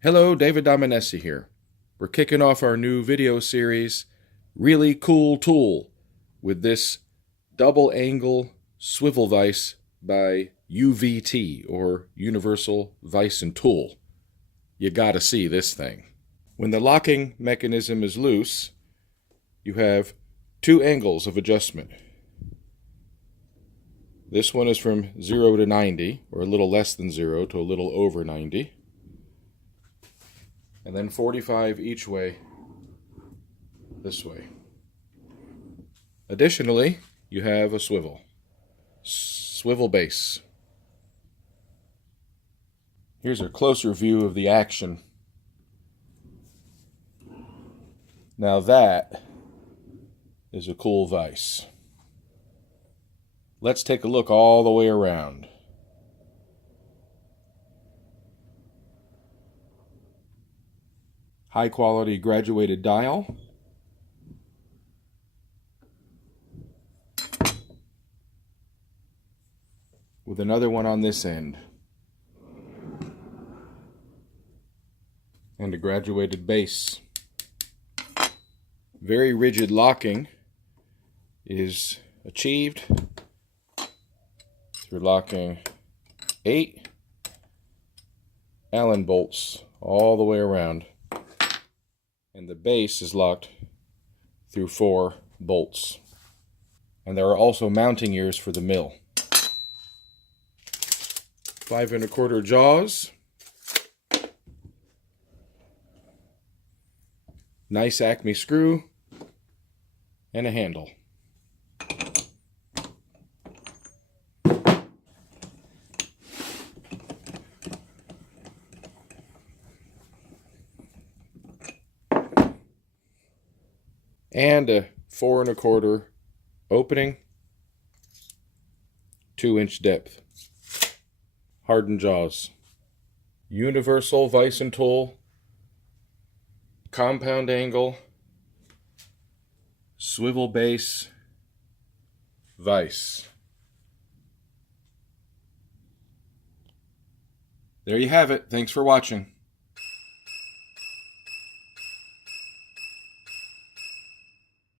Hello, David Dominesi here. We're kicking off our new video series, Really Cool Tool, with this double angle swivel vise by UVT, or Universal Vise and Tool. You gotta see this thing. When the locking mechanism is loose, you have two angles of adjustment. This one is from 0 to 90, or a little less than 0 to a little over 90. And then 45 each way, this way. Additionally, you have a swivel base. Here's a closer view of the action. Now that is a cool vise. Let's take a look all the way around. High quality graduated dial. With another one on this end. And a graduated base. Very rigid locking is achieved through locking 8 Allen bolts all the way around. And the base is locked through 4 bolts. And there are also mounting ears for the mill. 5 1/4 jaws. Nice Acme screw. And a handle. And a 4 1/4 opening, 2-inch depth. Hardened jaws. Universal vise and tool, compound angle, swivel base, vise. There you have it. Thanks for watching.